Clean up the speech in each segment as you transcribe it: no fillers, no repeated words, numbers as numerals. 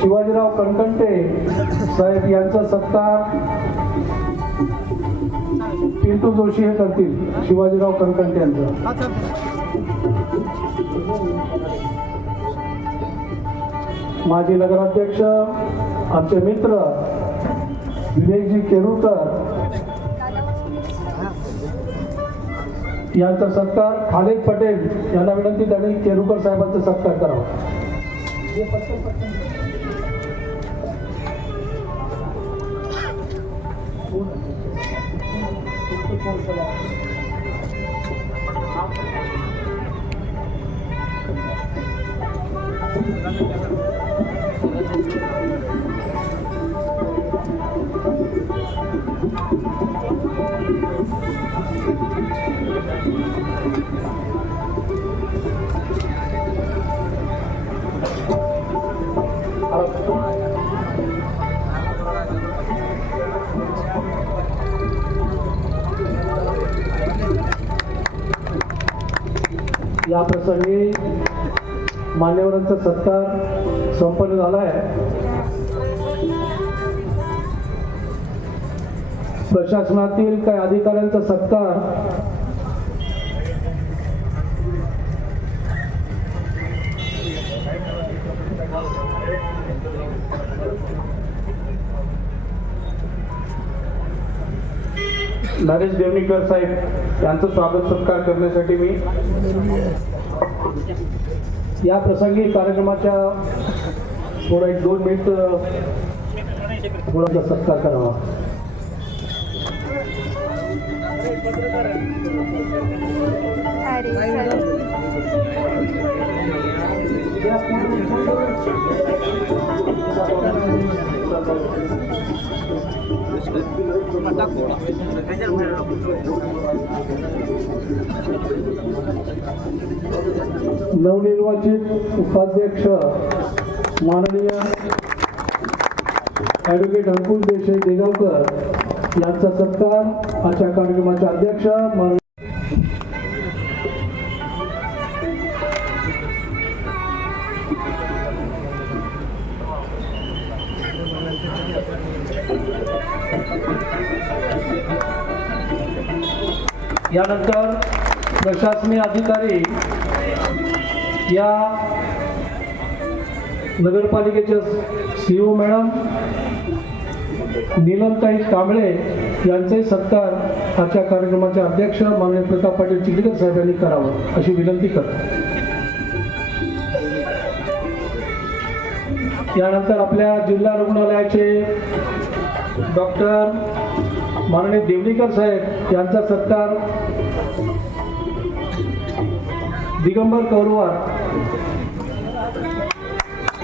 शिवाजीराव कणकंटे साहेब यांचा सत्कार पिंटू जोशी हे करतील. शिवाजीराव कणकंटे यांचा. माजी नगराध्यक्ष आमचे मित्र विवेकजी केरुकर यांचा सत्कार खालिद पटेल यांना विनंती, त्यांनी केरुकर साहेबांचा सत्कार करावा. या प्रसंगी मान्यवरांचा सत्कार संपन्न झाला आहे. प्रशासनातील काही अधिकाऱ्यांचा सत्कार नरेश देवणीकर साहेब यांचं स्वागत सत्कार करण्यासाठी मी या प्रसंगी कार्यक्रमाच्या थोडा 1-2 मिनिट थोडासा सत्कार करावा. नवनिर्वाचित उपाध्यक्ष माननीय ॲडव्होकेट अंकुश देसाई देगावकर यांचा सत्कार आजच्या कार्यक्रमाचे अध्यक्ष यानंतर प्रशासकीय अधिकारी या नगरपालिकेचे सीओ मॅडम नीलमताई कांबळे यांचे सत्कार आजच्या कार्यक्रमाचे अध्यक्ष माननीय प्रताप पाटील चिखलीकर साहेब यांनी करावं अशी विनंती करतो. यानंतर आपल्या जिल्हा रुग्णालयाचे डॉक्टर माननीय देवणीकर साहेब यांचा सत्कार दिगंबर कौरवार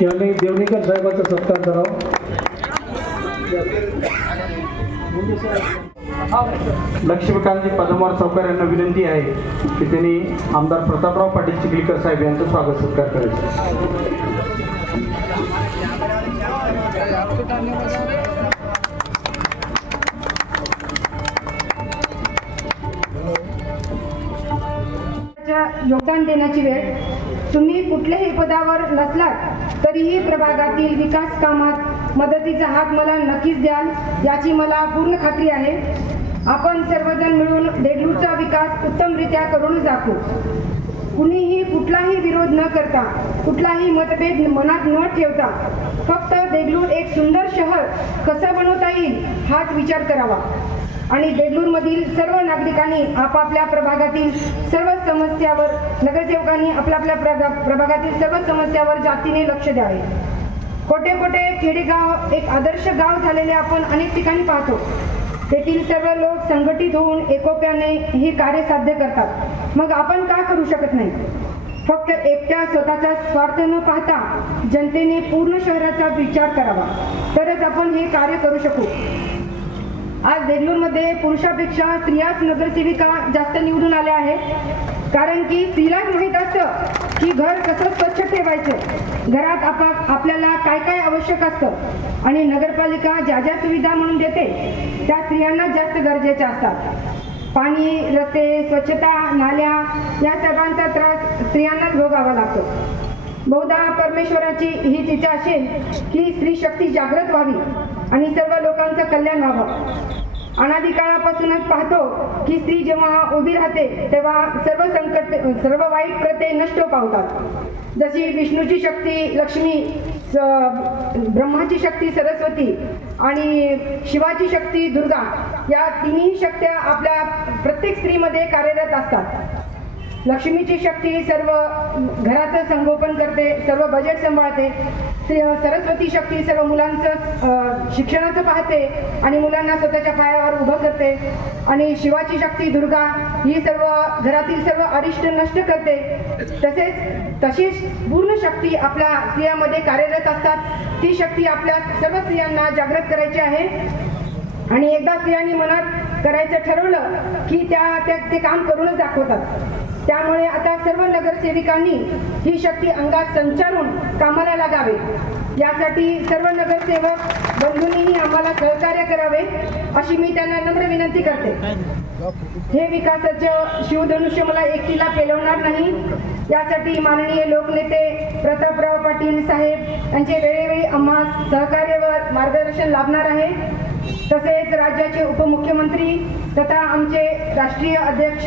यांनी देवणीकर साहेबांचा सत्कार करावा. लक्ष्मीकांतजी पदमवार सावकार यांना विनंती आहे की त्यांनी आमदार प्रतापराव पाटील चिखलीकर साहेब यांचा स्वागत सत्कार करायचा. योगदान देण्याची वेळ. तुम्ही कुठल्याही पदावर नसलात तरीही प्रभागातील विकास कामात मदतीचा हात मला नक्कीच द्याल याची मला पूर्ण खात्री आहे. आपण सर्वजण मिळून देगलूरचा विकास उत्तमरित्या करून दाखवू. कुणीही कुठलाही विरोध न करता, कुठलाही मतभेद मनात न ठेवता फक्त देगलूर एक सुंदर शहर कसं बनवता येईल हाच विचार करावा आणि देगलूरमधील सर्व नागरिकांनी आपापल्या प्रभागातील सर्व समस्यावर, नगरसेवकांनी आपल्या प्रभागातील सर्व समस्यावर जातीने लक्ष द्यावे. कोठे कोठे खेडेगाव एक आदर्श गाव झालेले आपण अनेक ठिकाणी पाहतो. तेथील सर्व लोक संघटित होऊन एकोप्याने हे कार्य साध्य करतात. मग आपण का करू शकत नाही? फक्त एकट्या स्वतःचा स्वार्थ न पाहता जनतेने पूर्ण शहराचा विचार करावा, तरच आपण हे कार्य करू शकू. आज देगलूरमध्ये पुरुषापेक्षा स्त्रियाच नगरसेविका जास्त निवडून आल्या आहेत. कारण की स्त्रीलाच माहीत असतं की घर कसं स्वच्छ ठेवायचं, घरात आपल्याला काय काय आवश्यक असतं आणि नगरपालिका ज्या ज्या सुविधा म्हणून देते त्या स्त्रियांना जास्त गरजेच्या असतात. पाणी, रस्ते, स्वच्छता, नाल्या या सर्वांचा त्रास स्त्रियांनाच भोगावा लागतो. बहुधा परमेश्वराची हीच इच्छा असेल की स्त्री शक्ती जागृत व्हावी आणि सर्व लोकांचं कल्याण व्हावं. अनादी काळापासूनच पाहतो की स्त्री जेव्हा उभी राहते तेव्हा सर्व संकट, सर्व वाईट कृत्ये नष्ट पावतात. जशी विष्णूची शक्ती लक्ष्मी, ब्रह्माची शक्ती सरस्वती आणि शिवाची शक्ती दुर्गा, या तिन्ही शक्त्या आपल्या प्रत्येक स्त्रीमध्ये कार्यरत असतात. लक्ष्मीची शक्ती सर्व घराचं संगोपन करते, सर्व बजेट सांभाळते. सरस्वती शक्ती सर्व मुलांचं शिक्षणाचं पाहते आणि मुलांना स्वतःच्या पायावर उभं करते. आणि शिवाची शक्ती दुर्गा ही सर्व घरातील सर्व अरिष्ट नष्ट करते. तशीच पूर्ण शक्ती आपल्या स्त्रियांमध्ये कार्यरत असतात. ती शक्ती आपल्या सर्व स्त्रियांना जागृत करायची आहे. आणि एकदा स्त्रियांनी मनात करायचं ठरवलं की त्या ते काम करूनच दाखवतात. त्यामुळे आता सर्व नगरसेविकांनी ही शक्ती अंगात संचारून कामाला लागावे. यासाठी सर्व नगरसेवक बंधूंनीही आम्हाला सहकार्य करावे अशी मी त्यांना नम्र विनंती करते. हे विकासाचं शिवधनुष्य मला एकटीला पेलवणार नाही. यासाठी माननीय लोकनेते प्रतापराव पाटील साहेब यांचे वेळोवेळी आम्हाला सहकार्य व मार्गदर्शन लाभणार आहे. तसेच राज्याचे उपमुख्यमंत्री तथा आमचे राष्ट्रीय अध्यक्ष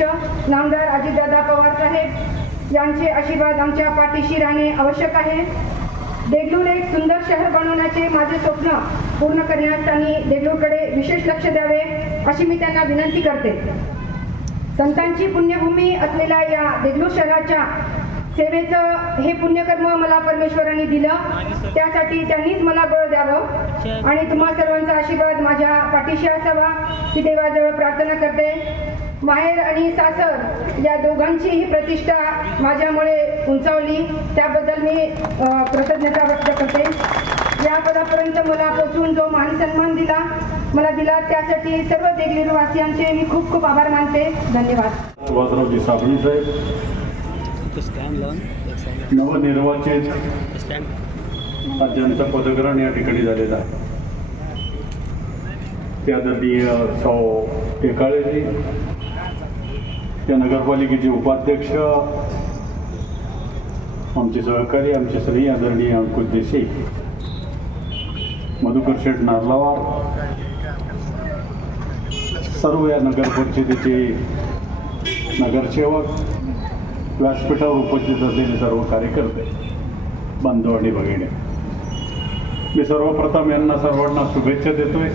नामदार अजितदादा पवार साहेब यांचे आशीर्वाद आमच्या पाठीशी राहणे आवश्यक आहे. देगलूर एक सुंदर शहर बनवण्याचे माझे स्वप्न पूर्ण करण्यासाठी देगलूरकडे विशेष लक्ष द्यावे अशी मी त्यांना विनंती करते. संतांची पुण्यभूमी असलेल्या या देगलूर शहराच्या सेवेचं हे पुण्यकर्म मला परमेश्वरांनी दिलं. त्यासाठी त्यांनीच मला बळ द्यावं आणि तुम्हा सर्वांचा आशीर्वाद माझ्या पाठीशी असावा ही देवाजवळ प्रार्थना करते. माहेर आणि सासर या दोघांचीही प्रतिष्ठा माझ्यामुळे उंचावली, त्याबद्दल मी कृतज्ञता व्यक्त करते. या पदापर्यंत मला पोचून जो मान सन्मान मला दिला त्यासाठी सर्व देगलूरवासियांचे मी खूप खूप आभार मानते. धन्यवाद. सुभाषरावजी साबळे साहेब, नवनिर्वाचित राज्यांचा पदग्रहण या ठिकाणी झालेला आहे. ते आदरणीय सौ टेकाळेजी, त्या नगरपालिकेचे उपाध्यक्ष, आमचे सहकारी, आमचे श्री आदरणीय अंकुश देसाई, मधुकर शेठ नारलावार, सर्व या नगर परिषदेचे नगरसेवक, व्यासपीठावर उपस्थित असलेले सर्व कार्यकर्ते, बांधव आणि भगिनी, मी सर्वप्रथम यांना सर्वांना शुभेच्छा देतोय.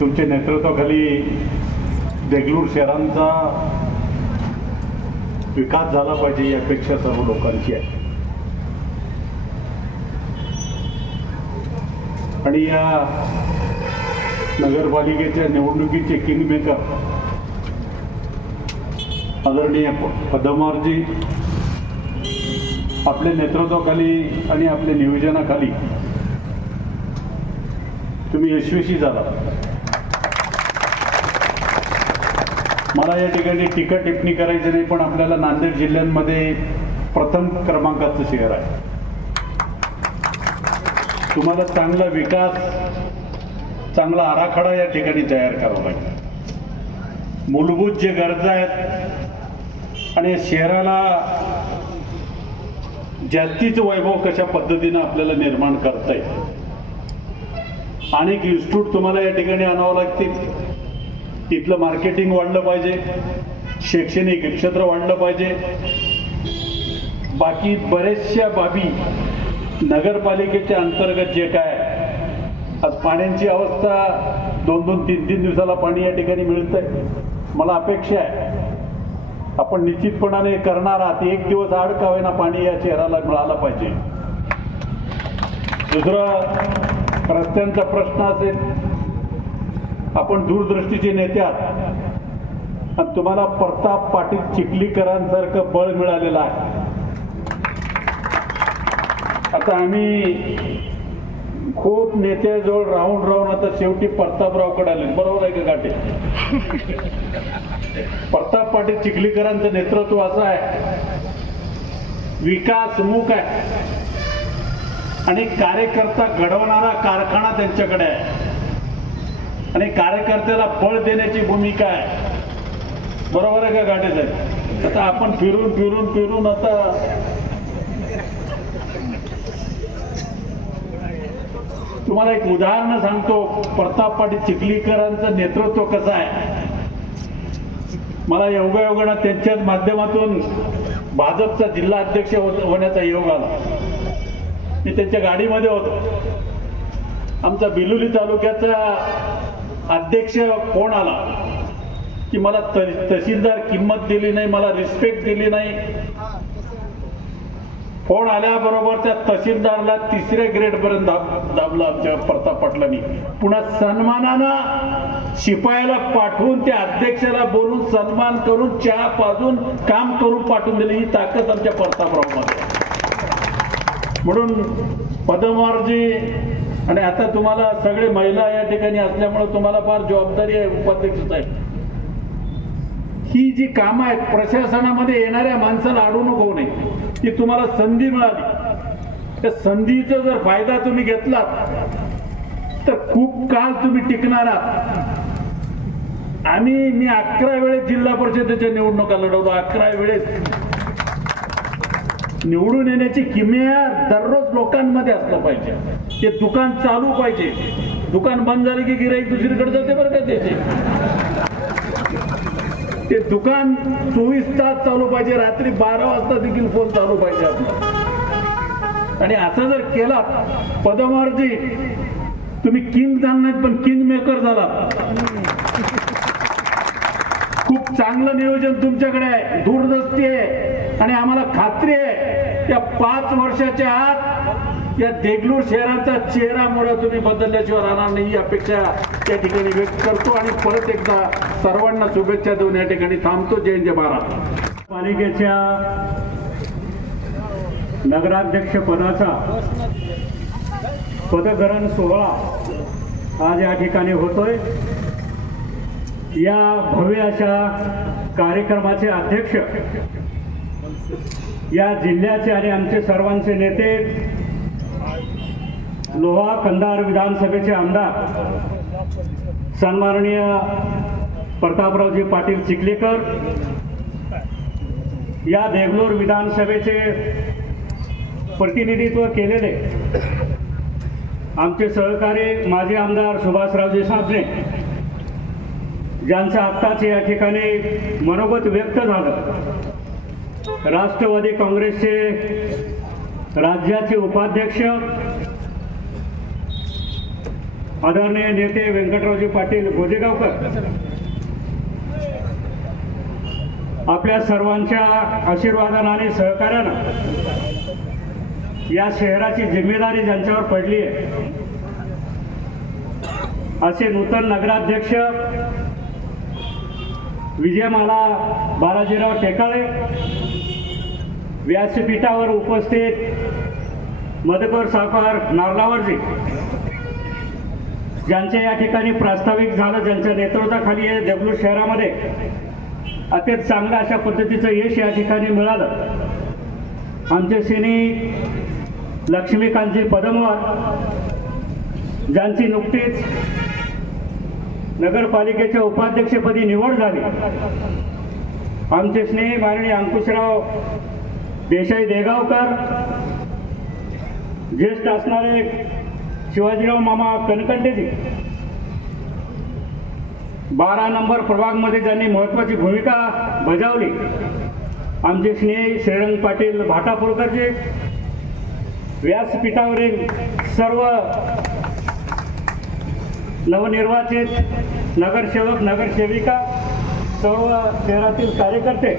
तुमच्या नेतृत्वाखाली देगलूर शहरांचा विकास झाला पाहिजे ही अपेक्षा सर्व लोकांची आहे. आणि या नगरपालिकेच्या निवडणुकीचे किंगमेकर आदरणीय पद्मवारजी, आपल्या नेतृत्वाखाली आणि आपल्या नियोजनाखाली तुम्ही यशस्वी झाला. मला या ठिकाणी टीका टिप्पणी करायची नाही, पण आपल्याला नांदेड जिल्ह्यांमध्ये प्रथम क्रमांकाचं शहर आहे. तुम्हाला चांगला विकास, चांगला आराखडा या ठिकाणी तयार करावा लागेल. मूलभूत जे गरजा आहेत आणि शहराला जास्तीचं वैभव कशा पद्धतीनं आपल्याला निर्माण करता येईल. अनेक इन्स्टिट्यूट तुम्हाला या ठिकाणी आणावं लागतील. तिथलं मार्केटिंग वाढलं पाहिजे, शैक्षणिक क्षेत्र वाढलं पाहिजे. बाकी बऱ्याचशा बाबी नगरपालिकेच्या अंतर्गत जे काय, आज पाण्याची अवस्था 2-2, 3-3 दिवसाला पाणी या ठिकाणी मिळतंय. मला अपेक्षा आहे आपण निश्चितपणाने करणार आहात. एक दिवस आड का होईना पाणी या शहराला मिळाला पाहिजे. दुसरा, रस्त्यांचा प्रश्न असेल. आपण दूरदृष्टीचे नेते आहात आणि तुम्हाला प्रताप पाटील चिखलीकरांसारखं बळ मिळालेलं आहे. आता आम्ही खूप नेत्याजवळ राहून आता शेवटी प्रतापरावकडे आले. बरोबर आहे का गाठे? प्रताप पाटील चिखलीकरांचं नेतृत्व असं आहे, विकासमुख आहे आणि कार्यकर्ता घडवणारा कारखाना त्यांच्याकडे आहे आणि कार्यकर्त्याला बळ देण्याची भूमिका आहे. बरोबर आहे का गाडे साहेब? आता आपण फिरून फिरून फिरून आता तुम्हाला एक उदाहरण सांगतो, प्रताप पाटील चिखलीकरांचं नेतृत्व कसं आहे. मला योगायोगानं त्यांच्याच माध्यमातून भाजपचा जिल्हा अध्यक्ष होण्याचा योग आला. मी त्यांच्या गाडीमध्ये होतो. आमचा बिलोली तालुक्याचा अध्यक्ष फोन आला की मला तहसीलदार किंमत दिली नाही, मला रिस्पेक्ट दिली नाही. फोन आल्याबरोबर त्या तहसीलदारला 3ऱ्या ग्रेडपर्यंत दाबला आमच्या प्रताप पाटलांनी. पुन्हा सन्मानानं शिपायाला पाठवून त्या अध्यक्षाला बोलून सन्मान करून चहा पाजून काम करून पाठवून दिली. ही ताकद आमच्या प्रतापरावमध्ये. म्हणून पदमवारजी, आणि आता तुम्हाला सगळे महिला या ठिकाणी असल्यामुळे तुम्हाला फार जबाबदारी आहे उपाध्यक्ष साहेब. ही जी कामं आहेत प्रशासनामध्ये येणाऱ्या माणसाला अडवणूक होऊ नये. ती तुम्हाला संधी मिळाली, त्या संधीचा जर फायदा तुम्ही घेतलात तर खूप काळ तुम्ही टिकणार आहात. आणि मी 11 वेळेस जिल्हा परिषदेच्या निवडणुका लढवलो. 11 वेळेस निवडून येण्याची किमया दररोज लोकांमध्ये असलं पाहिजे. ते दुकान चालू पाहिजे. दुकान बंद झालं की गिऱ्हाईक दुसरीकडे जाते बरं का त्याचे. ते दुकान 24 तास चालू पाहिजे. रात्री 12 वाजता देखील फोन चालू पाहिजे आपला. आणि असं जर केला पदमवारजी, तुम्ही किंग झाला नाहीत पण किंग मेकर झाला. खूप चांगलं नियोजन तुमच्याकडे आहे, दूरदृष्टी आहे. आणि आम्हाला खात्री आहे त्या 5 वर्षाच्या आत या देगलूर शहराचा चेहरा मोहरा तुम्ही बदलल्याशिवाय राहणार नाही, ही अपेक्षा त्या ठिकाणी व्यक्त करतो. आणि परत एकदा सर्वांना शुभेच्छा देऊन या ठिकाणी थांबतो. जय जय महाराज. पालिकेच्या नगराध्यक्ष पदाचा पदग्रहण सोहळा आज या ठिकाणी होतोय. या भव्य अशा कार्यक्रमाचे अध्यक्ष या जिल्ह्याचे आणि आमचे सर्वांचे नेते, लोहा कंधार विधानसभेचे आमदार सन्माननीय प्रतापरावजी पाटील चिखलीकर, या देगलूर विधानसभेचे प्रतिनिधित्व केलेले आमचे सहकारी माजी आमदार सुभाषरावजी साबणे, ज्यांचं आत्ताच या ठिकाणी मनोगत व्यक्त झालं. राष्ट्रवादी काँग्रेसचे राज्याचे उपाध्यक्ष आदरणीय नेते व्यंकटरावजी पाटील गोजेगावकर, आपल्या सर्वांच्या आशीर्वादानं आणि सहकार्यानं या शहराची जिम्मेदारी ज्यांच्यावर पडली आहे असे नूतन नगराध्यक्ष विजयमाला बालाजीराव टेकाळे, व्यासपीठावर उपस्थित मधुकर सावकार नारलावरजी, ज्यांच्या या ठिकाणी प्रास्ताविक झालं, ज्यांच्या नेतृत्वाखाली या देगलूर शहरामध्ये अत्यंत चांगलं अशा पद्धतीचं यश या ठिकाणी मिळालं. आमचे सिनी लक्ष्मीकांतजी पदमवार, ज्यांची नुकतीच नगरपालिकेच्या उपाध्यक्षपदी निवड झाली. आमचे स्नेही माननीय अंकुशराव देसाई देगावकर, ज्येष्ठ असणारे शिवाजीराव मामा कनकंडेजी, 12 नंबर प्रभागमध्ये ज्यांनी महत्त्वाची भूमिका बजावली, आमचे स्नेही श्रीरंग पाटील भाटापूरकरजी, व्यासपीठावरील सर्व नवनिर्वाचित नगरसेवक नगरसेविका, सर्व शहरातील कार्यकर्ते,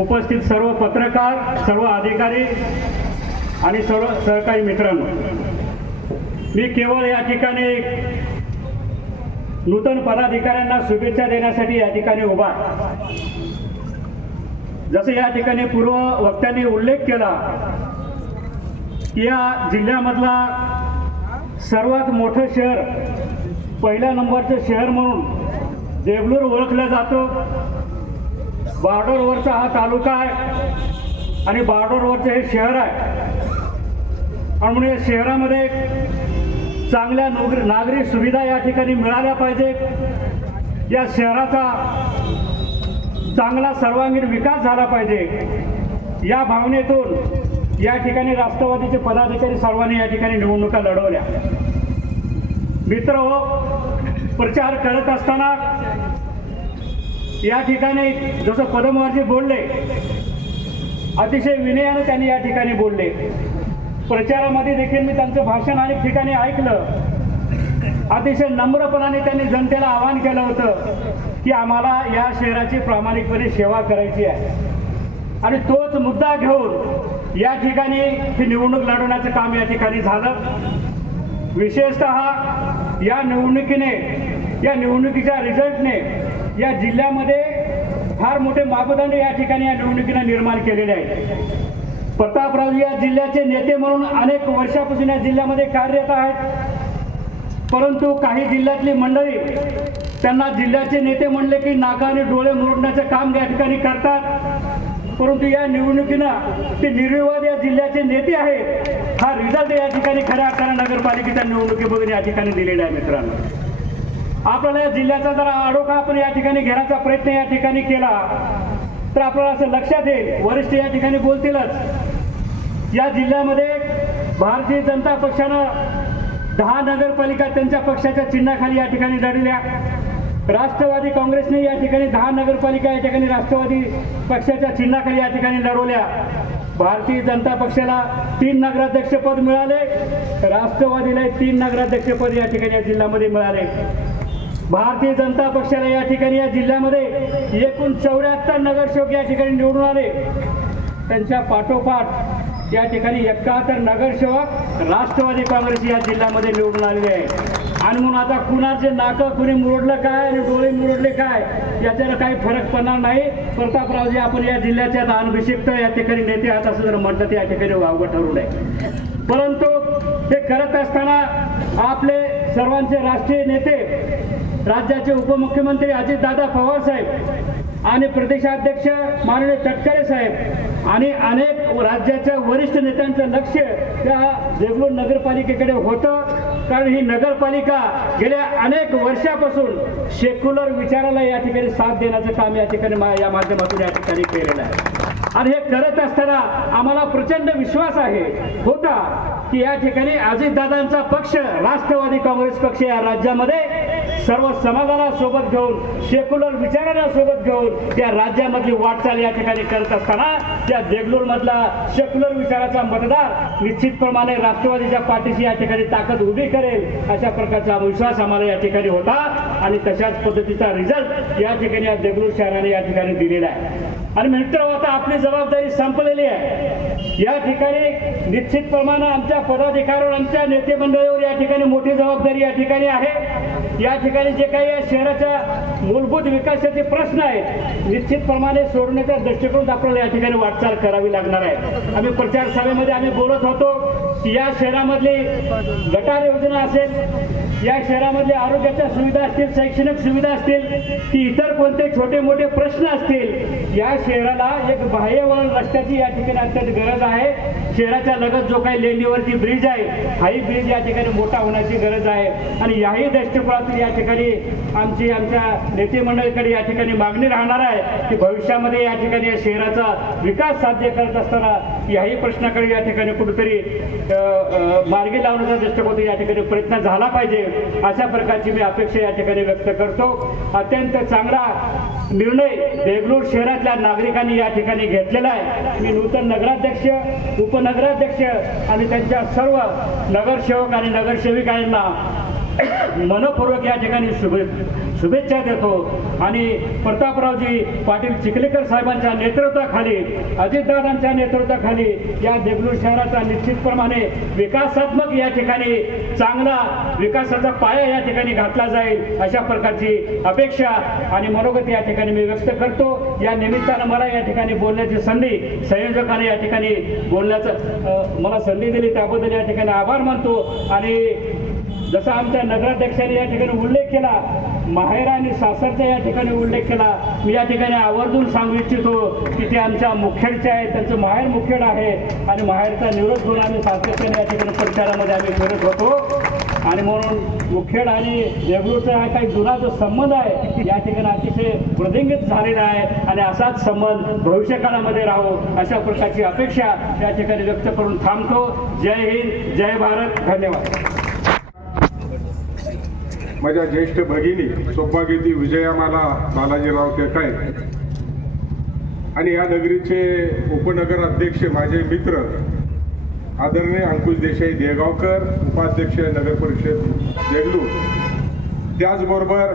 उपस्थित सर्व पत्रकार, सर्व अधिकारी आणि सर्व सहकारी मित्रांनो, मी केवळ या ठिकाणी नूतन पदाधिकाऱ्यांना शुभेच्छा देण्यासाठी या ठिकाणी उभा आहे. जसं या ठिकाणी पूर्व वक्त्यांनी उल्लेख केला की या जिल्ह्यामधला सर्वात मोठं शहर, पहिल्या नंबरचं शहर म्हणून देगलूर ओळखलं जातं. बॉर्डरवरचा हा तालुका आहे आणि बॉर्डरवरचं हे शहर आहे. आणि म्हणून या शहरामध्ये चांगल्या नागरी सुविधा या ठिकाणी मिळाल्या पाहिजेत. या शहराचा चांगला सर्वांगीण विकास झाला पाहिजे या भावनेतून या ठिकाणी राष्ट्रवादीचे पदाधिकारी सर्वांनी या ठिकाणी निवडणुका लढवल्या. मित्रहो, प्रचार करत असताना या ठिकाणी जसं पदमवारजी बोलले, अतिशय विनयाने त्यांनी या ठिकाणी बोलले. प्रचारामध्ये देखील मी त्यांचं भाषण अनेक ठिकाणी ऐकलं. अतिशय नम्रपणाने त्यांनी जनतेला आवाहन केलं होतं की आम्हाला या शहराची प्रामाणिकपणे सेवा करायची आहे, आणि तोच मुद्दा घेऊन या ठिकाणी ही निवडणूक लढवण्याचं काम या ठिकाणी झालं. विशेषतः या निवडणुकीच्या रिझल्टने या जिल्ह्यामध्ये फार मोठे मापदंड या ठिकाणी या निवडणुकीने निर्माण केलेले आहेत. प्रतापराव या जिल्ह्याचे नेते म्हणून अनेक वर्षापासून या जिल्ह्यामध्ये कार्यरत आहेत. परंतु काही जिल्ह्यातली मंडळी त्यांना जिल्ह्याचे नेते म्हणले की नाका आणि डोळे मुरडण्याचं काम या ठिकाणी करतात. परंतु या निवडणुकीनं ते निर्विवाद या जिल्ह्याचे नेते आहेत हा रिझल्ट या ठिकाणी खऱ्या अर्थाने नगरपालिकेच्या निवडणुकीबद्दल या ठिकाणी दिलेला आहे. मित्रांनो, आपल्याला या जिल्ह्याचा जरा आडोखा आपण या ठिकाणी घेण्याचा प्रयत्न या ठिकाणी केला तर आपल्याला असं लक्षात येईल, वरिष्ठ या ठिकाणी बोलतीलच, या जिल्ह्यामध्ये भारतीय जनता पक्षानं 10 नगरपालिका त्यांच्या पक्षाच्या चिन्हाखाली या ठिकाणी लढल्या. राष्ट्रवादी काँग्रेसने या ठिकाणी 10 नगरपालिका या ठिकाणी राष्ट्रवादी पक्षाच्या चिन्हाखाली या ठिकाणी लढवल्या. भारतीय जनता पक्षाला 3 नगराध्यक्षपद मिळाले, राष्ट्रवादीला 3 नगराध्यक्षपद या ठिकाणी या जिल्ह्यामध्ये मिळाले. भारतीय जनता पक्षाला या ठिकाणी या जिल्ह्यामध्ये एकूण 74 नगरसेवक या ठिकाणी निवडून आले. त्यांच्या पाठोपाठ या ठिकाणी 71 नगरसेवक राष्ट्रवादी काँग्रेस या जिल्ह्यामध्ये निवडून आलेले आहे. आणि म्हणून आता कुणाचे नाकं कुणी मुरडलं काय आणि डोळे मुरडले काय याच्यानं काही फरक पडणार नाही. प्रतापरावजी आपण या जिल्ह्याचे आता अनभिषिक्त या ठिकाणी नेते आहात असं जर म्हटलं या ठिकाणी वावगं ठरवलं आहे. परंतु हे करत असताना आपले सर्वांचे राष्ट्रीय नेते, राज्याचे उपमुख्यमंत्री अजितदादा पवार साहेब आणि प्रदेशाध्यक्ष माननीय तटकरे साहेब आणि अनेक राज्याच्या वरिष्ठ नेत्यांचं लक्ष त्या देगलूर नगरपालिकेकडे होतं. कारण ही नगरपालिका गेल्या अनेक वर्षापासून सेक्युलर विचाराला या ठिकाणी साथ देण्याचं काम या ठिकाणी या माध्यमातून या ठिकाणी केलेलं आहे. आणि हे करत असताना आम्हाला प्रचंड विश्वास होता की या ठिकाणी अजितदादांचा पक्ष, राष्ट्रवादी काँग्रेस पक्ष या राज्यामध्ये सर्व समाजाला सोबत घेऊन, सेक्युलर विचाराला सोबत घेऊन त्या राज्यामधली वाटचाल या ठिकाणी करत असताना त्या देगलूरमधला सेक्युलर विचाराचा मतदार निश्चितप्रमाणे राष्ट्रवादीच्या पाठीशी या ठिकाणी ताकद उभी करेल अशा प्रकारचा विश्वास आम्हाला या ठिकाणी होता. आणि तशाच पद्धतीचा रिझल्ट या ठिकाणी या देगलूर शहराने या ठिकाणी दिलेला आहे. आणि मित्र, आता आपली जबाबदारी संपलेली आहे. या ठिकाणी निश्चितप्रमाणे आमच्या पदाधिकाऱ्यांवर, आमच्या नेते मंडळीवर या ठिकाणी मोठी जबाबदारी या ठिकाणी आहे. या ठिकाणी जे काही या शहराच्या मूलभूत विकासाचे प्रश्न आहेत निश्चितप्रमाणे सोडण्याच्या दृष्टिकोनात आपल्याला या ठिकाणी वाटचाल करावी लागणार आहे. आम्ही प्रचार सभेमध्ये आम्ही बोलत होतो की या शहरामधली गटार योजना असेल, या शहरामधले आरोग्याच्या सुविधा असतील, शैक्षणिक सुविधा असतील, की इतर कोणते छोटे मोठे प्रश्न असतील, या शहराला एक बाह्यवळण रस्त्याची या ठिकाणी अत्यंत गरज आहे. शहराच्या लगत जो काही लेंडीवरती ब्रिज आहे हाही ब्रिज या ठिकाणी मोठा होण्याची गरज आहे. आणि याही दृष्टिकोनातून या ठिकाणी आमच्या नेते मंडळीकडे या ठिकाणी मागणी राहणार आहे की भविष्यामध्ये या ठिकाणी या शहराचा विकास साध्य करत असताना याही प्रश्नाकडे या ठिकाणी कुठेतरी मार्गी लावण्याचा दृष्टिकोन या ठिकाणी प्रयत्न झाला पाहिजे अशा प्रकारची मी अपेक्षा या ठिकाणी व्यक्त करतो. अत्यंत चांगला निर्णय देगलूर शहरातल्या नागरिकांनी या ठिकाणी घेतलेला आहे. मी नूतन नगराध्यक्ष, उपनगराध्यक्ष आणि त्यांच्या सर्व नगरसेवक आणि नगरसेविकांना मनपूर्वक या ठिकाणी शुभेच्छा देतो. आणि प्रतापरावजी पाटील चिखलीकर साहेबांच्या नेतृत्वाखाली, अजितदादांच्या नेतृत्वाखाली या देगलूर शहराचा निश्चितप्रमाणे विकासात्मक या ठिकाणी चांगला विकासाचा पाया या ठिकाणी घातला जाईल अशा प्रकारची अपेक्षा आणि मनोगत या ठिकाणी मी व्यक्त करतो. या निमित्तानं मला या ठिकाणी बोलण्याची संधी संयोजकाने या ठिकाणी बोलण्याचं मला संधी दिली त्याबद्दल या ठिकाणी आभार मानतो. आणि जसा आमच्या नगराध्यक्षांनी या ठिकाणी उल्लेख केला, माहेर आणि सासरचा या ठिकाणी उल्लेख केला, मी या ठिकाणी आवर्जून सांगू इच्छितो की ते आमच्या मुखेडचे आहे, त्यांचं माहेर मुखेड आहे आणि माहेरचा निरोध घेऊन आम्ही सातत्याने या ठिकाणी प्रचारामध्ये आम्ही करत होतो. आणि म्हणून मुखेड आणि देगलूरचा हा काही जुना जो संबंध आहे या ठिकाणी अतिशय वृद्धिंगित झालेला आहे आणि असाच संबंध भविष्यकाळामध्ये राहो अशा प्रकारची अपेक्षा या ठिकाणी व्यक्त करून थांबतो. जय हिंद, जय भारत, धन्यवाद. माझ्या ज्येष्ठ भगिनी सौभाग्यवती विजयामाला बालाजीराव टेकाळे आणि या नगरीचे उपनगर अध्यक्ष माझे मित्र आदरणीय अंकुश देसाई देगावकर, उपाध्यक्ष नगर परिषद देगलूर, त्याचबरोबर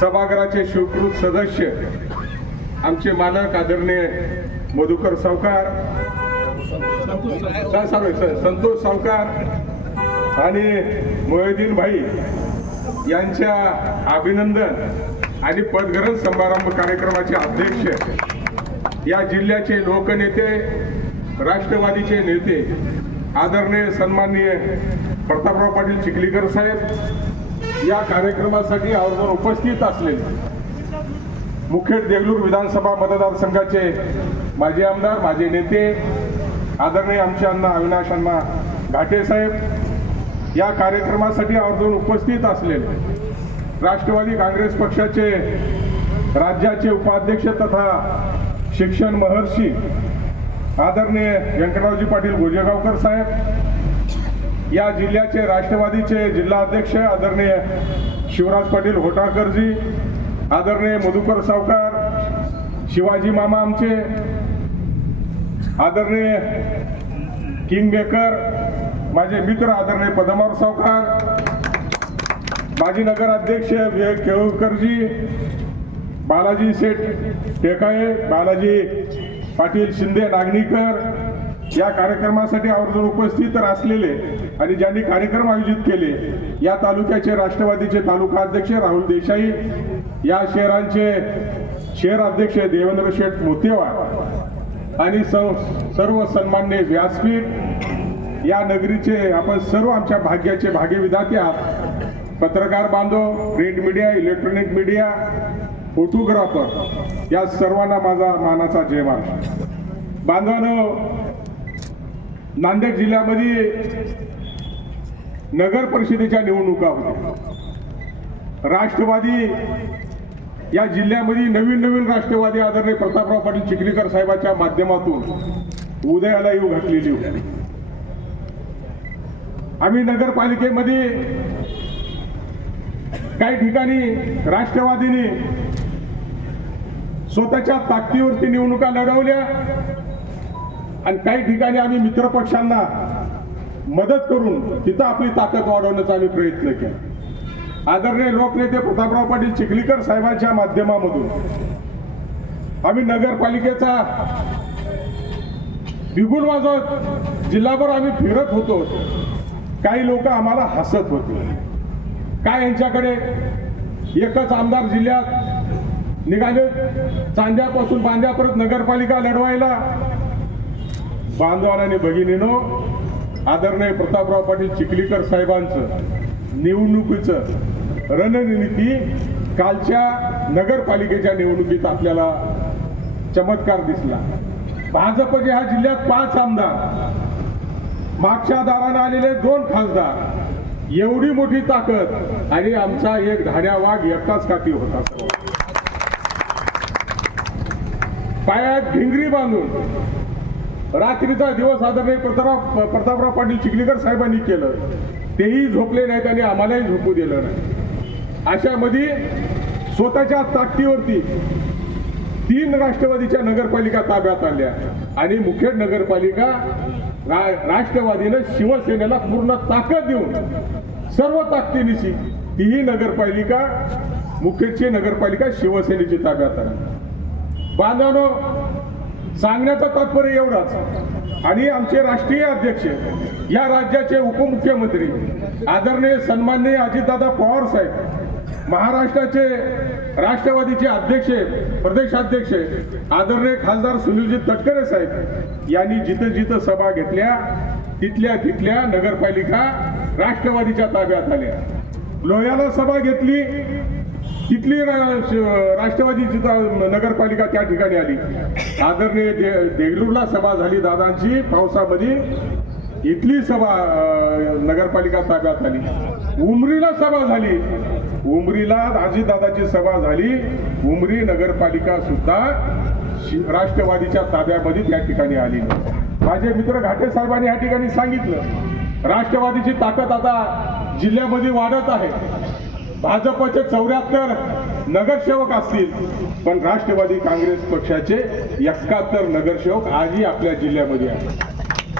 सभागृहाचे स्वीकृत सदस्य आमचे मालक आदरणीय मधुकर सावकार, संतोष सावकार आणि मोहिद्दीन भाई यांच्या अभिनंदन आणि पदग्रहण समारंभ कार्यक्रमाचे अध्यक्ष या जिल्ह्याचे लोकनेते, राष्ट्रवादीचे नेते आदरणीय सन्माननीय प्रतापराव पाटील चिखलीकर साहेब, या कार्यक्रमासाठी आवर्जून उपस्थित असलेले मुखेड देगलूर विधानसभा मतदारसंघाचे माजी आमदार, माजी नेते आदरणीय आमचे अण्णा अविनाश अण्णा घाटे साहेब, या कार्यक्रमासाठी आवर्जून उपस्थित असलेले राष्ट्रवादी काँग्रेस पक्षाचे राज्याचे उपाध्यक्ष तथा शिक्षण महर्षी आदरणीय व्यंकटरावजी पाटील गोजेगावकर साहेब, या जिल्ह्याचे राष्ट्रवादीचे जिल्हा अध्यक्ष आदरणीय शिवराज पाटील होटाळकरजी, आदरणीय मधुकर सावकार, शिवाजी मामा आमचे, आदरणीय किंग मेकर माझे मित्र आदरणीय पद्मावर सावकार, माजी नगर अध्यक्ष विवेक केळुकरजी, बालाजी शेठ टेकाळे, बालाजी पाटील शिंदे नागणीकर, या कार्यक्रमासाठी आवर्जून उपस्थित असलेले आणि ज्यांनी कार्यक्रम आयोजित केले या तालुक्याचे राष्ट्रवादीचे तालुका अध्यक्ष राहुल देसाई, या शहरांचे शहर अध्यक्ष देवेंद्र शेठ मोतेवार आणि सर्व सन्मान्य व्यासपीठ, या नगरीचे आपण सर्व आमच्या भाग्याचे भाग्यविधाते आहात, पत्रकार बांधव, print media, electronic media, photographer, या सर्वांना माझा मानाचा जय महाराष्ट्र. बांधवांनो, नांदेड जिल्ह्यामध्ये नगर परिषदेच्या निवडणुका होत्या. राष्ट्रवादी या जिल्ह्यामध्ये नवीन राष्ट्रवादी आदरणीय प्रतापराव पाटील चिखलीकर साहेबांच्या माध्यमातून उदयाला येऊ घातलेली होती. आम्ही नगरपालिकेमध्ये काही ठिकाणी राष्ट्रवादीने स्वतःच्या ताकदीवरती निवडणुका लढवल्या आणि काही ठिकाणी आम्ही मित्रपक्षांना मदत करून तिथं आपली ताकद वाढवण्याचा आम्ही प्रयत्न केला. आदरणीय लोकनेते प्रतापराव पाटील चिखलीकर साहेबांच्या माध्यमामधून आम्ही नगरपालिकेचा बिगुल वाजवत जिल्हाभर आम्ही फिरत होतो. काही लोक आम्हाला हसत होते, काय यांच्याकडे एकच आमदार जिल्ह्यात निघाले चांद्यापासून बांद्यापर्यंत नगरपालिका लढवायला. बांधवांनी भगिनीनो, आदरणीय प्रतापराव पाटील चिखलीकर साहेबांचं निवडणुकीचं रणनीती कालच्या नगरपालिकेच्या निवडणुकीत आपल्याला चमत्कार दिसला. भाजपचे ह्या जिल्ह्यात 5 आमदार, मागच्या दाराने आलेले 2 खासदार, एवढी मोठी ताकद आणि आमचा एक धाड्या वाघ एकटाच काठी होता. पायात भिंगरी बांधून रात्रीचा दिवस आदरणीय प्रतापराव पाटील चिखलीकर साहेबांनी केलं. तेही झोपले नाहीत आणि आम्हालाही झोपू दिलं नाही. अशामध्ये स्वतःच्या ताकदीवरती 3 राष्ट्रवादीच्या नगरपालिका ताब्यात आल्या आणि मुखेड नगरपालिका राष्ट्रवादीनं शिवसेनेला पूर्ण ताकद देऊन सर्व ताकदीनिशी तीही नगरपालिका, मुखेडची नगरपालिका शिवसेनेची ताब्यात आली. बांधवांनो, सांगण्याचं तात्पर्य एवढाच. आणि आमचे राष्ट्रीय अध्यक्ष, या राज्याचे उपमुख्यमंत्री आदरणीय सन्माननीय अजितदादा पवार साहेब, महाराष्ट्राचे राष्ट्रवादीचे अध्यक्ष, प्रदेशाध्यक्ष आदरणीय खासदार सुनीलजी तटकरे साहेब यांनी जिथं जिथं सभा घेतल्या तिथल्या नगरपालिका राष्ट्रवादीच्या ताब्यात आल्या. लोह्याला सभा घेतली, तिथली राष्ट्रवादीची नगरपालिका त्या ठिकाणी आली. आदरणीय देगलूरला सभा झाली दादांची पावसामध्ये, इथली सभा नगरपालिका ताब्यात आली. उमरीला सभा झाली. उमरीला अजितदादाची सभा झाली. उमरी नगरपालिका सुद्धा राष्ट्रवादीच्या ताब्यामध्ये त्या ठिकाणी आली. माझे मित्र घाटे साहेबांनी या ठिकाणी सांगितलं, राष्ट्रवादीची ताकद आता जिल्ह्यामध्ये वाढत आहे. भाजपचे 74 नगरसेवक असतील, पण राष्ट्रवादी काँग्रेस पक्षाचे 71 नगरसेवक आजही आपल्या जिल्ह्यामध्ये आहेत.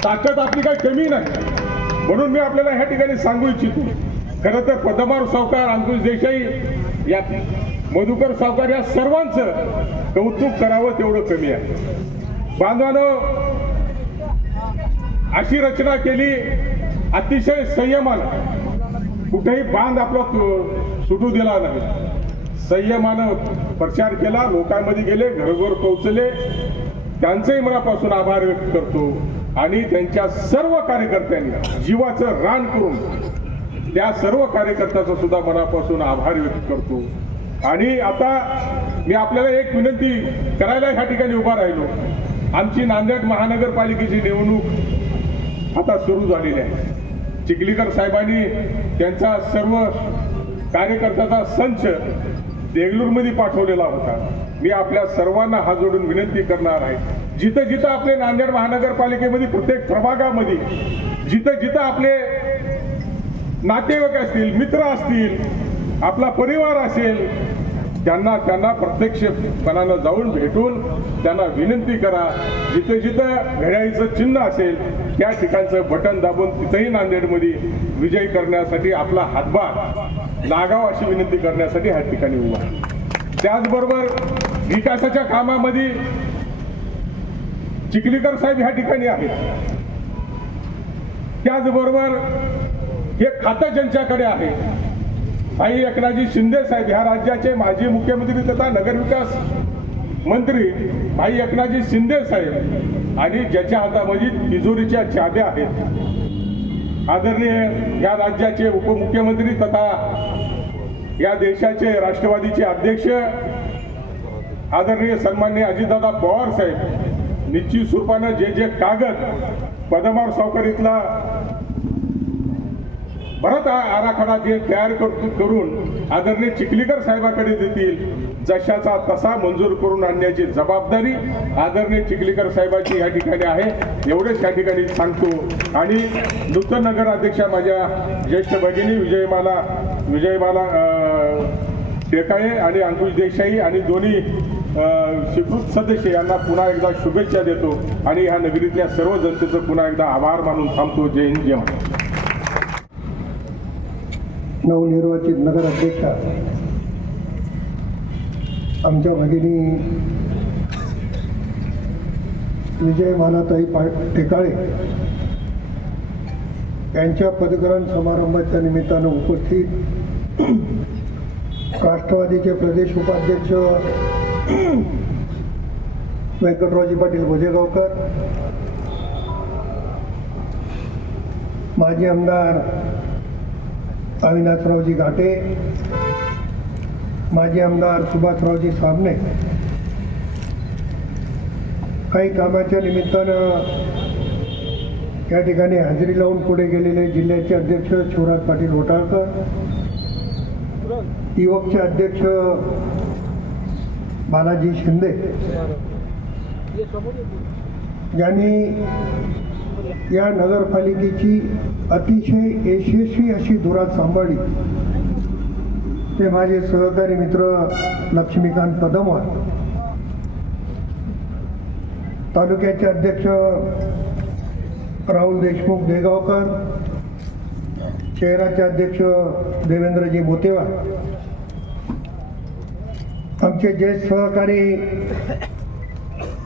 ताकद आपली काही कमी नाही. म्हणून मी आपल्याला ह्या ठिकाणी सांगू इच्छितो, खरं तर पद्मवार सावकार, अंकुश देसाई, या मधुकर सावकार या सर्वांचं कौतुक करावं तेवढं कमी आहे. बांधवानो, अशी रचना केली अतिशय संयमानं, कुठेही बांध आपला सुटू दिला नाही. संयमानं प्रचार केला, लोकांमध्ये गेले, घरोघर पोहोचले. त्यांचंही मनापासून आभार व्यक्त करतो आणि त्यांच्या सर्व कार्यकर्त्यांनी जीवाचं रान करून त्या सर्व कार्यकर्त्याचा सुद्धा मनापासून आभार व्यक्त करतो. आणि आता मी आपल्याला एक विनंती करायला ह्या ठिकाणी उभा राहिलो. आमची नांदेड महानगरपालिकेची निवडणूक आता सुरू झालेली आहे. चिखलीकर साहेबांनी त्यांचा सर्व कार्यकर्त्याचा संच देगलूरमध्ये पाठवलेला होता. मी आपल्या सर्वांना हात जोडून विनंती करणार आहे, जिथं जिथं आपले नांदेड महानगरपालिकेमध्ये प्रत्येक प्रभागामध्ये जिथं जिथं आपले नातेवाईक असतील, मित्र असतील, आपला परिवार असेल, त्यांना प्रत्यक्षपणानं जाऊन भेटून त्यांना विनंती करा. जिथं जिथं घड्याळीचं चिन्ह असेल त्या ठिकाणचं बटन दाबून तिथंही नांदेडमध्ये विजयी करण्यासाठी आपला हातभार लागावा अशी विनंती करण्यासाठी ह्या ठिकाणी उभा. त्याचबरोबर विकासाच्या कामामध्ये चिखलीकर साहेब ह्या ठिकाणी आहेत. त्याचबरोबर हे खातं ज्यांच्याकडे आहे, भाई एकनाथजी शिंदे साहेब, ह्या राज्याचे माजी मुख्यमंत्री तथा नगरविकास मंत्री भाई एकनाथजी शिंदे साहेब, आणि ज्याच्या हातामध्ये तिजोरीच्या चाब्या आहेत, आदरणीय या राज्याचे उपमुख्यमंत्री तथा या देशाचे राष्ट्रवादीचे अध्यक्ष आदरणीय सन्माननीय अजितदादा पवार साहेब, निश्चित स्वरूपानं जे कागद पद्मवार सावकार इथला परत आराखडा जे तयार करून आदरणीय चिखलीकर साहेबाकडे देतील, जशाचा तसा मंजूर करून आणण्याची जबाबदारी आदरणीय चिखलीकर साहेबांची या ठिकाणी आहे. एवढंच या ठिकाणी सांगतो. आणि नूतन नगराध्यक्षा माझ्या ज्येष्ठ भगिनी विजयमाला टेकाळे आणि अंकुश देसाई आणि दोन्ही स्वीकृत सदस्य यांना पुन्हा एकदा शुभेच्छा देतो आणि ह्या नगरीतल्या सर्व जनतेचं पुन्हा एकदा आभार मानून थांबतो. जय हिंद, जय महाराष्ट्र. नवनिर्वाचित नगराध्यक्षा आमच्या भगिनी विजयमालाताई टेकाळे यांच्या पदग्रहण समारंभाच्या निमित्तानं उपस्थित राष्ट्रवादीचे प्रदेश उपाध्यक्ष व्यंकटरावजी पाटील भोजेगावकर, माजी आमदार अविनाशरावजी घाटे, माजी आमदार सुभाषरावजी साबणे, काही कामाच्या निमित्तानं या ठिकाणी हजेरी लावून पुढे गेलेले जिल्ह्याचे अध्यक्ष शिवराज पाटील होटाळकर, युवकचे अध्यक्ष बालाजी शिंदे, ज्यांनी या नगरपालिकेची अतिशय यशस्वी अशी धुरा सांभाळली, ते माझे सहकारी मित्र लक्ष्मीकांत पदमवार, तालुक्याचे अध्यक्ष राहुल देशमुख देगावकर, शहराचे अध्यक्ष देवेंद्रजी मोतेवार, आमचे ज्येष्ठ सहकारी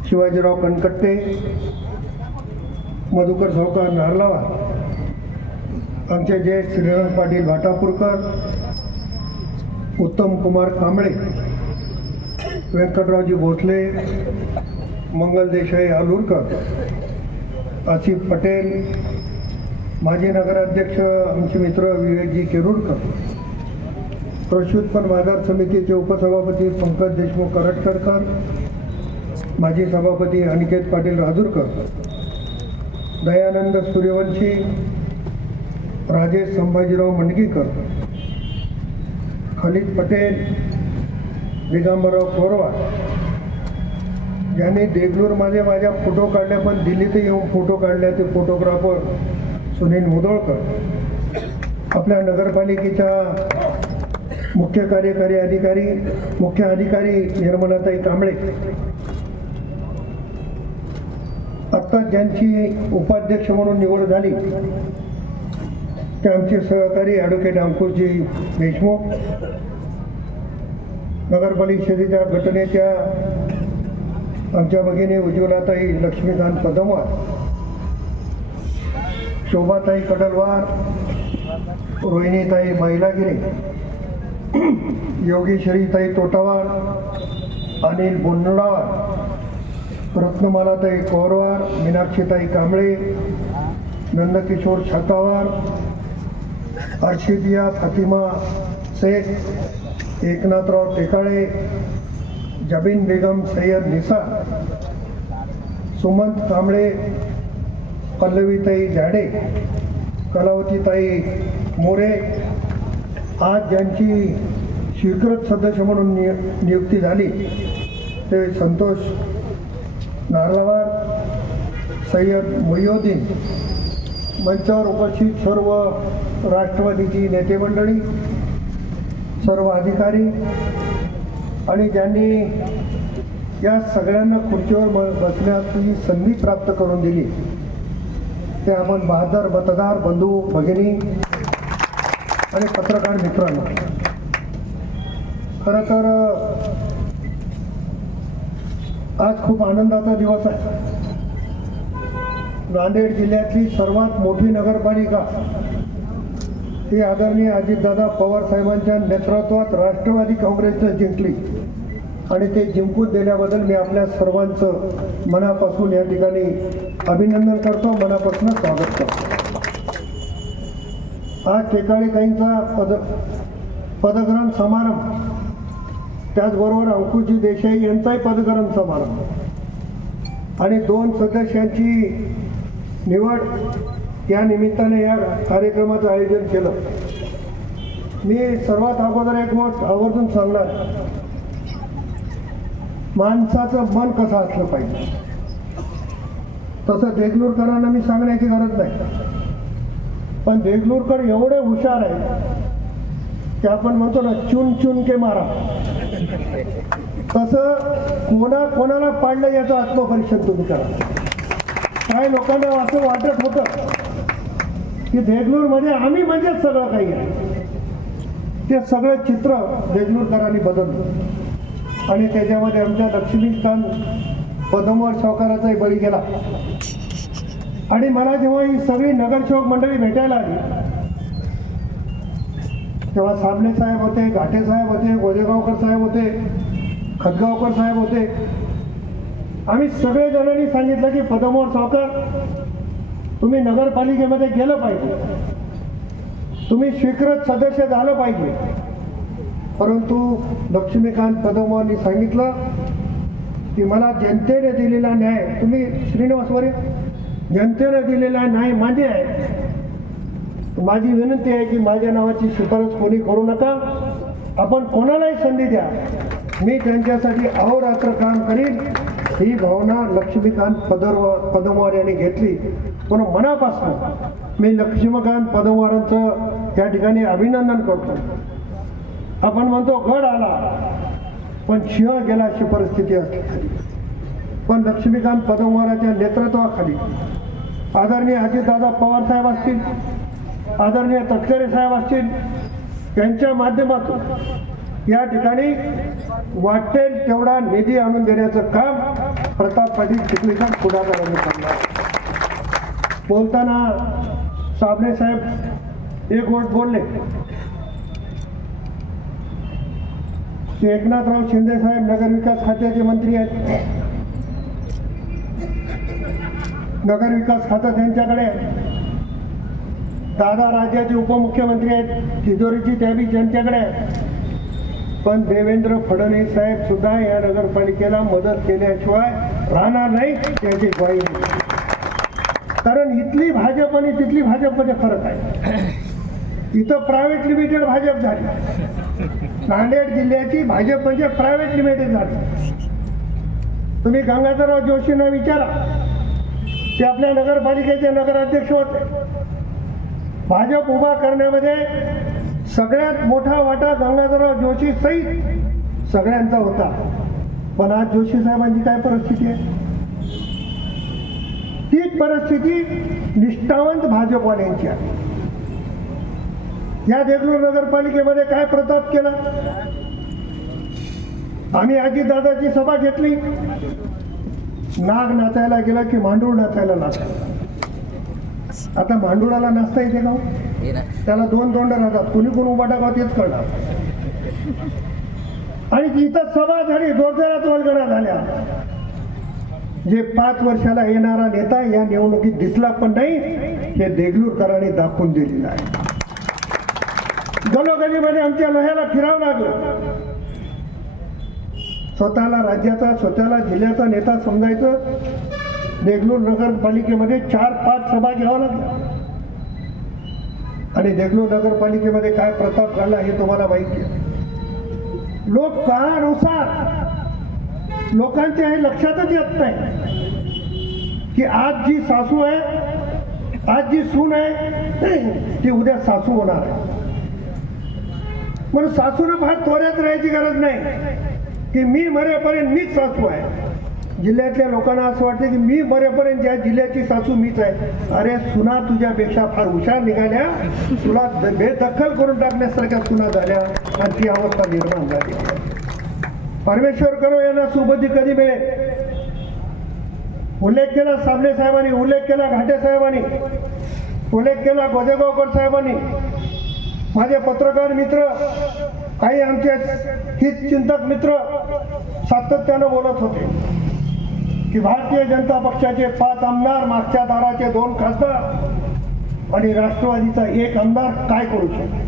शिवाजीराव कणकट्टे, मधुकर सावकार नारलावा, आमचे ज्येष्ठ श्रीराम पाटील भाटापूरकर, उत्तम कुमार कांबळे, व्यंकटरावजी भोसले, मंगल देसाई आलूरकर, आसिफ पटेल, माजी नगराध्यक्ष आमचे मित्र विवेकजी केरुरकर, कृषी उत्पन्न बाजार समितीचे उपसभापती पंकज देशमुख करटकरकर, माजी सभापती अनिकेत पाटील राजूरकर, दयानंद सूर्यवंशी, राजेश संभाजीराव मंडगीकर, खलीद पटेल, दिगंबरराव कोरवा ज्यांनी देगलूरमध्ये माझ्या फोटो काढल्या, पण दिल्लीतही येऊन फोटो काढल्या, ते फोटोग्राफर सुनील मुदोळकर, आपल्या नगरपालिकेच्या मुख्य कार्यकारी अधिकारी मुख्य अधिकारी निर्मलाताई कांबळे, आत्ताच ज्यांची उपाध्यक्ष म्हणून निवड झाली ते आमचे सहकारी ॲडव्होकेट अंकुशजी देशमुख, नगरपालिकेच्या गटनेत्या आमच्या भगिनी उज्ज्वलाताई लक्ष्मीकांत पदमवार, शोभाताई कडलवार, रोहिणीताई मैलागिरे, योगेश्वरीताई तोटावार, अनिल बोंडलावार, रत्नमालाताई कौरवार, मीनाक्षीताई कांबळे, नंदकिशोर छातावार, अर्शिदिया फातिमा शेख, एकनाथराव टेकाळे, जबीन बेगम सय्यद निसार, सुमंत कांबळे, पल्लवीताई झाडे, कलावतीताई मोरे, आज ज्यांची स्वीकृत सदस्य म्हणून नियुक्ती झाली ते संतोष नारळवार, सय्यद मुहिउद्दीन, मंचावर उपस्थित सर्व राष्ट्रवादीची नेते मंडळी, सर्व अधिकारी आणि ज्यांनी या सगळ्यांना खुर्चीवर बसण्याची संधी प्राप्त करून दिली ते आपण बहादर मतदार बंधू भगिनी आणि पत्रकार मित्रांनो, खरं तर आज खूप आनंदाचा दिवस आहे. नांदेड जिल्ह्यातली सर्वात मोठी नगरपालिका ही आदरणीय अजितदादा पवार साहेबांच्या नेतृत्वात राष्ट्रवादी काँग्रेसनं जिंकली आणि ते जिंकून दिल्याबद्दल मी आपल्या सर्वांचं मनापासून या ठिकाणी अभिनंदन करतो, मनापासून स्वागत करतो. आज टेकाळेकाईंचा पदग्रहण समारंभ, त्याचबरोबर अंकुशजी देसाई यांचाही पदग्रहण समारंभ आणि 2 सदस्यांची निवड या निमित्ताने या कार्यक्रमाचं आयोजन केलं. मी सर्वात अगोदर एक गोष्ट आवर्जून सांगणार, माणसाचं मन कसं असलं पाहिजे तसं देगलूरकरांना मी सांगण्याची गरज नाही, पण देगलूरकर एवढे हुशार आहे की आपण म्हणतो ना चुन चुन के मारा, तसं कोणाला पाडलं याचं आत्मपरीक्षण तुम्ही करा. काही लोकांना असं वाटत होतं की देगलूरमध्ये आम्ही म्हणजेच सगळं काही आहे, ते सगळं चित्र देगलूरकरांनी बदललं आणि त्याच्यामध्ये आमच्या लक्ष्मीकांत पदमवार सावकाराचाही बळी गेला. आणि मला जेव्हा ही सगळी नगरसेवक मंडळी भेटायला आली तेव्हा साबणे साहेब होते, घाटे साहेब होते, गोदेगावकर साहेब होते, खतगावकर साहेब होते. आम्ही सगळे जणांनी सांगितलं की पदमवार सावकार तुम्ही नगरपालिकेमध्ये गेलं पाहिजे, तुम्ही स्वीकृत सदस्य झालं पाहिजे. परंतु लक्ष्मीकांत पदमवारनी सांगितलं की मला जनतेने दिलेला न्याय, तुम्ही श्रीनिवास वरे, जनतेने दिलेला न्याय मान्य आहे. माझी विनंती आहे की माझ्या नावाची शिफारस कोणी करू नका, आपण कोणालाही संधी द्या, मी त्यांच्यासाठी अहोरात्र काम करीन. ही भावना लक्ष्मीकांत पदमवार यांनी घेतली. पण मनापासून मी लक्ष्मीकांत पदमवारांचं या ठिकाणी अभिनंदन करतो. आपण म्हणतो गड आला पण सिंह गेला अशी परिस्थिती असते, पण लक्ष्मीकांत पदमवारांच्या नेतृत्वाखाली आदरणीय अजितदादा पवार साहेब असतील, आदरणीय तटकरे साहेब असतील, त्यांच्या माध्यमातून या ठिकाणी वाटेल तेवढा निधी आणून देण्याचं काम प्रताप पाटील चिखलीकर पुढाकारांनी करणार. बोलताना साबणे साहेब एक गोष्ट बोलले, एकनाथराव शिंदे साहेब नगरविकास खात्याचे मंत्री आहेत, नगरविकास खातं त्यांच्याकडे, दादा राज्याचे उपमुख्यमंत्री आहेत, तिजोरीची त्याबी त्यांच्याकडे आहे. पण देवेंद्र फडणवीस साहेब सुद्धा या नगरपालिकेला मदत केल्याशिवाय राहणार नाही याची ग्वाही. कारण इथली भाजप आणि तिथली भाजपमध्ये फरक आहे. इथं प्रायव्हेट लिमिटेड भाजप झाली. नांदेड जिल्ह्याची भाजप म्हणजे प्रायव्हेट लिमिटेड झाली. तुम्ही गंगाधरराव जोशींना विचारा, ते आपल्या नगरपालिकेचे नगराध्यक्ष होते. भाजप उभा करण्यामध्ये सगळ्यात मोठा वाटा गंगाधरराव जोशी सहित सगळ्यांचा होता. पण आज जोशी साहेबांची काय परिस्थिती आहे? तीच परिस्थिती निष्ठावंत भाजपवाल्यांची आहे. या देगलूर नगरपालिकेमध्ये काय प्रताप केला? आम्ही अजितदादाची सभा घेतली. नाग नाचायला गेला की मांडूळ नाचायला लागला. आता मांडुळाला नाचता येते का? त्याला दोन तोंड राहतात, कुणी कोण उभा टाकावं तेच कळणार. आणि इथं सभा झाली, जोरदारात वल्गना झाल्या. जे 5 वर्षाला येणारा नेता या निवडणुकीत दिसला पण नाही, हे देगलूरकरांनी दाखवून दिलेलं आहे. गलोगलीमध्ये आमच्या लोह्याला फिरावं लागलं. स्वतःला राज्याचा, स्वतःला जिल्ह्याचा नेता समजायचं. देगलूर नगरपालिकेमध्ये 4-5 सभा घ्याव्या लागल्या. आणि देगलूर नगरपालिकेमध्ये काय प्रताप घडला हे तुम्हाला माहिती आहे. लोक काळानुसार लोकांच्या हे लक्षातच येत नाही की आज जी सासू आहे, आज जी सून आहे, ती उद्या सासू होणार आहे. म्हणून सासूनं फार तोऱ्यात राहायची गरज नाही की मी मरेपर्यंत मीच सासू आहे. जिल्ह्यातल्या लोकांना असं वाटतं की मी मरेपर्यंत या जिल्ह्याची सासू मीच आहे. अरे सुना तुझ्यापेक्षा फार हुशार निघाल्या, तुला बेदखल करून टाकण्यासारख्या सुना झाल्या आणि ती अवस्था निर्माण झाली. परमेश्वर करो यांना सुबुद्धी कधी मिळेल. उल्लेख केला साबळे साहेबांनी, उल्लेख केला घाटे साहेबांनी, उल्लेख केला गोदेगावकर साहेबांनी. माझे पत्रकार मित्र, काही आमचे हितचिंतक मित्र सातत्यानं बोलत होते की भारतीय जनता पक्षाचे 5 आमदार, मागच्या दाराचे 2 खासदार आणि राष्ट्रवादीचा 1 आमदार काय करू शकतो?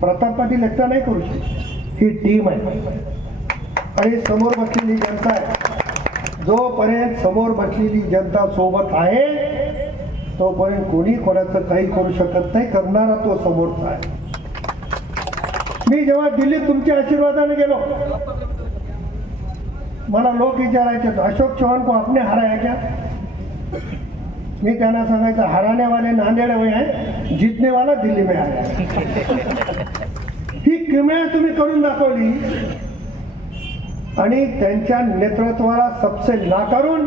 प्रताप पाटील एकटा नाही करू शकत. ही टीम आहे आणि समोर बसलेली जनता आहे. जोपर्यंत समोर बसलेली जनता सोबत आहे तोपर्यंत कोणी कोणाचं काही करू शकत नाही. करणारा तो समोरचा आहे. मी जेव्हा दिल्लीत तुमच्या आशीर्वादाने गेलो, मला लोक विचारायचे अशोक चव्हाण को आपने हराया क्या? मी त्यांना सांगायचं हराने वाले नांदेड में आहे, जीतने वाला दिल्ली में आया. ही किमया तुम्ही करून दाखवली आणि त्यांच्या नेतृत्वाला सबसे नाकारून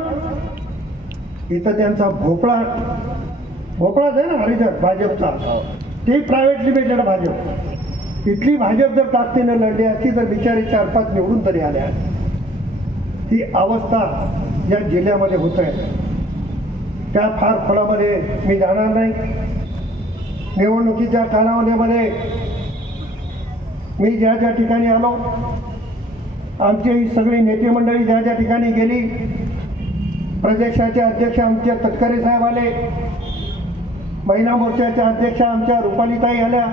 इथं त्यांचा भोपळाच आहे ना हरिजन भाजपचा, ते प्रायव्हेट लिमिटेड भाजप. इथली भाजप जर ताकदीनं लढली असती तर बिचारी 4-5 निवडून तरी आल्या. ही अवस्था या जिल्ह्यामध्ये होत आहे. त्या फार खोलामध्ये मी जाणार नाही. निवडणुकीच्या कालावधीमध्ये मी ज्या ज्या ठिकाणी आलो, आमची ही सगळी नेते मंडळी ज्या ज्या ठिकाणी गेली, प्रदेशाचे अध्यक्ष आमचे तटकरे साहेब आले, महिला मोर्चाच्या अध्यक्षा आमच्या रुपालीताई आल्या,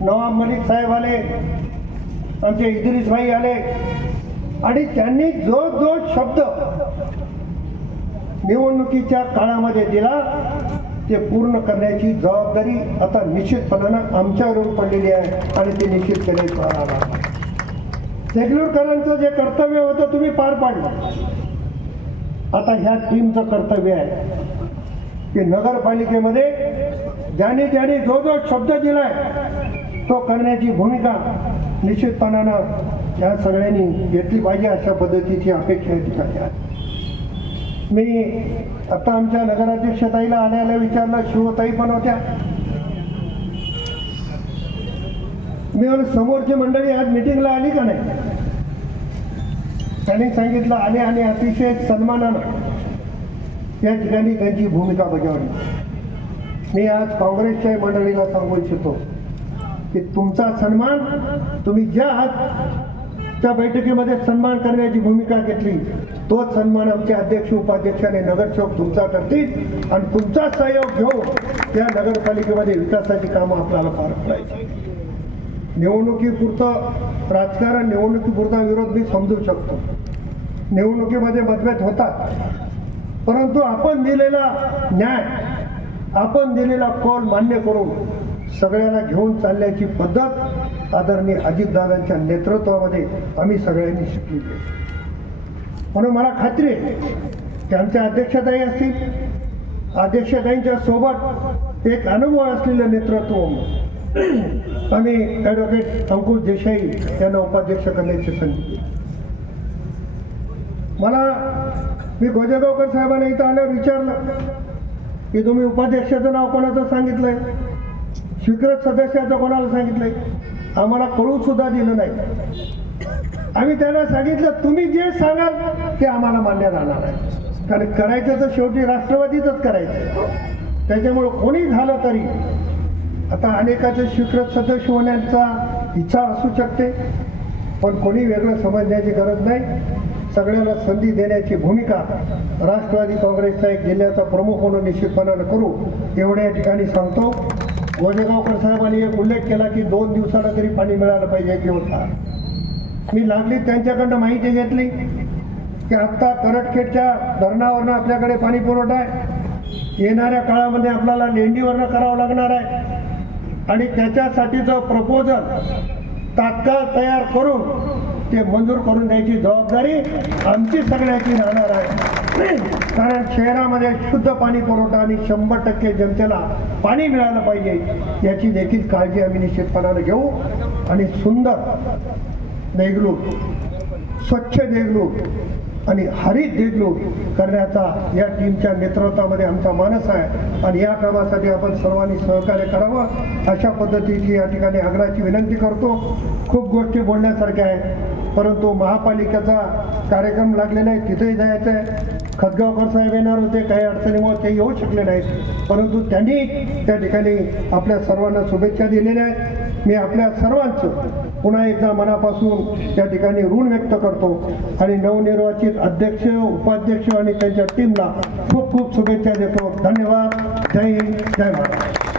नवाब मलिक साहेब आले, आमचे इद्रिस भाई आले आणि त्यांनी जो जो शब्द निवडणुकीच्या काळामध्ये दिला ते पूर्ण करण्याची जबाबदारी आता निश्चितपणानं आमच्यावर पडलेली आहे आणि ते निश्चित केले. देगलूरकरांचं जे कर्तव्य होतं तुम्ही पार पाडलं. आता ह्या टीमचं कर्तव्य आहे की नगरपालिकेमध्ये ज्याने ज्याने जो जो शब्द दिलाय तो करण्याची भूमिका निश्चितपणानं या सगळ्यांनी घेतली पाहिजे अशा पद्धतीची अपेक्षा या ठिकाणी आहे. मी आता आमच्या नगराध्यक्षताईला आल्याला विचारलं, शिवताई पण होत्या. मी म्हणलं समोरची मंडळी आज मिटिंगला आली का नाही? त्यांनी सांगितलं आले आणि अतिशय सन्मानानं या ठिकाणी त्यांची भूमिका बजावली. मी आज काँग्रेसच्या मंडळीला सांगू इच्छितो की तुमचा सन्मान, तुम्ही ज्या त्या बैठकीमध्ये सन्मान करण्याची भूमिका घेतली तोच सन्मान आमचे अध्यक्ष उपाध्यक्ष आणि नगरसेवक तुमचा करतील आणि तुमचा सहयोग घेऊन या नगरपालिकेमध्ये विकासाची कामं आपल्याला पार पडायची. निवडणुकीपुरतं राजकारण, निवडणुकीपुरता विरोध मी समजू शकतो. निवडणुकीमध्ये मतभेद होतात, परंतु आपण दिलेला न्याय, आपण दिलेला कौल मान्य करून सगळ्यांना घेऊन चालण्याची पद्धत आदरणीय अजितदादांच्या नेतृत्वामध्ये आम्ही सगळ्यांनी शिकलेली आहे. म्हणून मला खात्री आहे की आमच्या अध्यक्षताई असतील, अध्यक्षताईंच्या सोबत एक अनुभव असलेलं नेतृत्व आम्ही ॲडव्होकेट अंकुश देसाई यांना उपाध्यक्ष करण्याची संधी दिली. मी गोजेगावकर साहेबांना इथं आल्यावर विचारलं की तुम्ही उपाध्यक्षाचं नाव कोणाचं सांगितलंय, स्वीकृत सदस्याचं कोणाला सांगितलंय, आम्हाला कळू सुद्धा दिलं नाही. आम्ही त्यांना सांगितलं तुम्ही जे सांगाल ते आम्हाला मान्य राहणार आहे, कारण करायचं तर शेवटी राष्ट्रवादीतच करायचं. त्याच्यामुळं कोणी झालं तरी आता अनेकाचे स्वीकृत सदस्य होण्याचा इच्छा असू शकते, पण कोणी वेगळं समजण्याची गरज नाही. सगळ्यांना संधी देण्याची भूमिका राष्ट्रवादी काँग्रेसचा एक जिल्ह्याचा प्रमुख म्हणून निश्चितपणानं करू एवढ्या या ठिकाणी सांगतो. गोजेगावकर साहेबांनी एक उल्लेख केला की 2 दिवसाला तरी पाणी मिळालं पाहिजे की होता. मी लागली त्यांच्याकडनं माहिती घेतली की आत्ता करटखेडच्या धरणावरनं आपल्याकडे पाणी पुरवठा आहे, येणाऱ्या काळामध्ये आपल्याला लेंडीवरनं करावं लागणार आहे आणि त्याच्यासाठीचं प्रपोजल तात्काळ तयार करून ते मंजूर करून द्यायची जबाबदारी आमची सगळ्याची राहणार आहे. कारण शहरामध्ये शुद्ध पाणी पुरवठा आणि 100% जनतेला पाणी मिळालं पाहिजे याची देखील काळजी आम्ही निश्चितपणानं घेऊ आणि सुंदर देगलूर, स्वच्छ देगलूर आणि हरित देगलूर करण्याचा या टीमच्या नेतृत्वामध्ये आमचा मानस आहे आणि या कामासाठी आपण सर्वांनी सहकार्य करावं अशा पद्धतीची या ठिकाणी आग्रहाची विनंती करतो. खूप गोष्टी बोलण्यासारख्या आहेत, परंतु महापालिकेचा कार्यक्रम लागलेला आहे, तिथेही जायचं आहे. खतगावकर साहेब येणार होते, काही अडचणीमुळे ते येऊ शकले नाहीत, परंतु त्यांनी त्या ठिकाणी आपल्या सर्वांना शुभेच्छा दिलेल्या आहेत. मी आपल्या सर्वांचं पुन्हा एकदा मनापासून त्या ठिकाणी ऋण व्यक्त करतो आणि नवनिर्वाचित अध्यक्ष, उपाध्यक्ष आणि त्यांच्या टीमला खूप खूप शुभेच्छा देतो. धन्यवाद. जय हिंद, जय महाराष्ट्र.